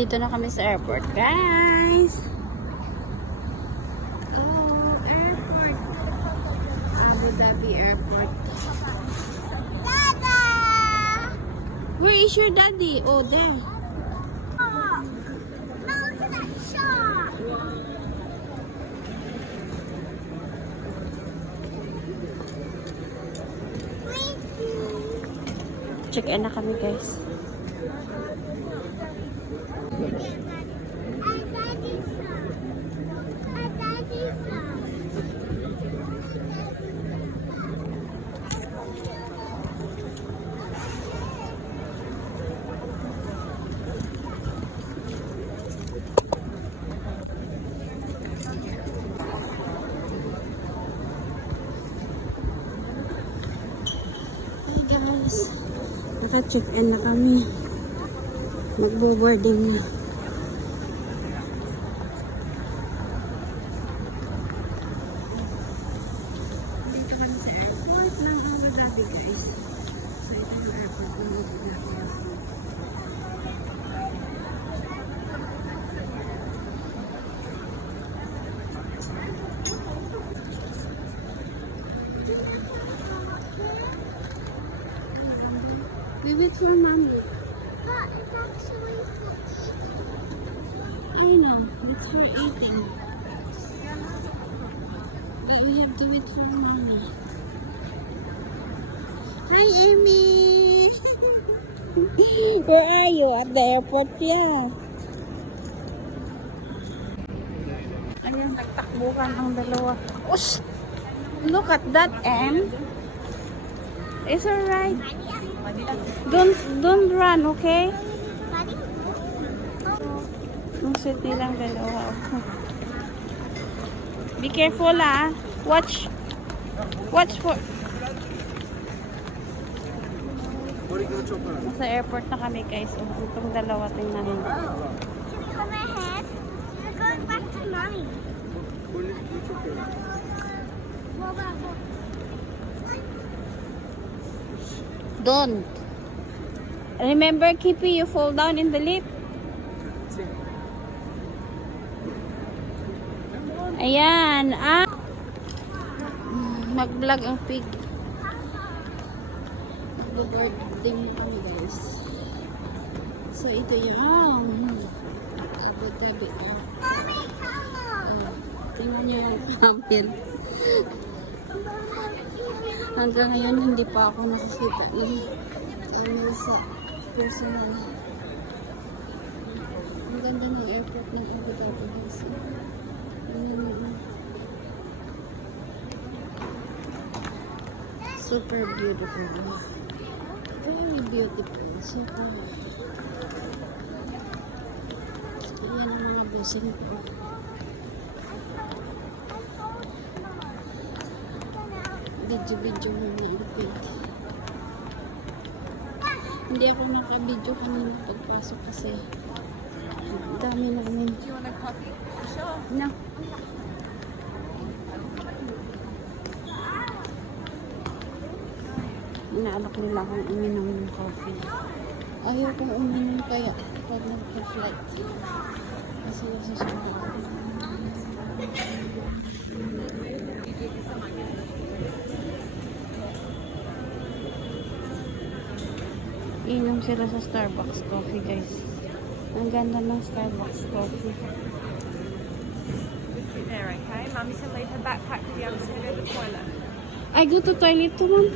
Nandito na kami sa airport, guys. Oh, airport. Abu Dhabi Airport. Dada! Where is your daddy? Oh, there. Oh, look at that shark! Check-in na kami, guys. Hey, guys. Naka-check-in na kami. Magbo-boarding na. Dito kami sa airport ng Abu Dhabi, guys. So, ito yung airport ng Abu Dhabi. We wait for mommy. But it's actually I know, it's for eating. But we have to wait for mommy. Hi, Amy! Where are you? At the airport, yeah. Ayun, nagtakbukan ang dalawa. Ush! Look at that, Em. It's alright. Don't run, okay? buddy. Ang sweet nilang dalawa. Be careful, ah. Watch for... Nasa airport na kami, guys. Itong dalawa, tingnan mo. Come ahead. We're going back to mommy. Don't. Remember, Kippy, you fall down in the lift. Ayan, ah. Mag-vlog ang pig. Mag-boarding mo kami, guys. So, ito yung Abu Dhabi. Mommy, come on. Tingnan nyo yung camel. Hanggang ngayon, hindi pa ako nakakita ng camel sa personal. Ang ganda ng airport ng Abu Dhabi, guys. Super beautiful. Very beautiful. Super. Yan ang mga busing ko. Video mo na ilipid. Hindi ako naka-video kanina pagpasok kasi dami namin. Do you want a coffee? Sure. No. Inaalok nila akong uminom ng coffee. Ayaw kong uminom kaya pag nag-flight. Kasi nasusunod ako. Inom sila sa Starbucks coffee, guys. Ang ganda ng Starbucks coffee. Just sit there, okay? Mummy's gonna leave her backpack with the other side of the toilet. I go to toilet too, Mom.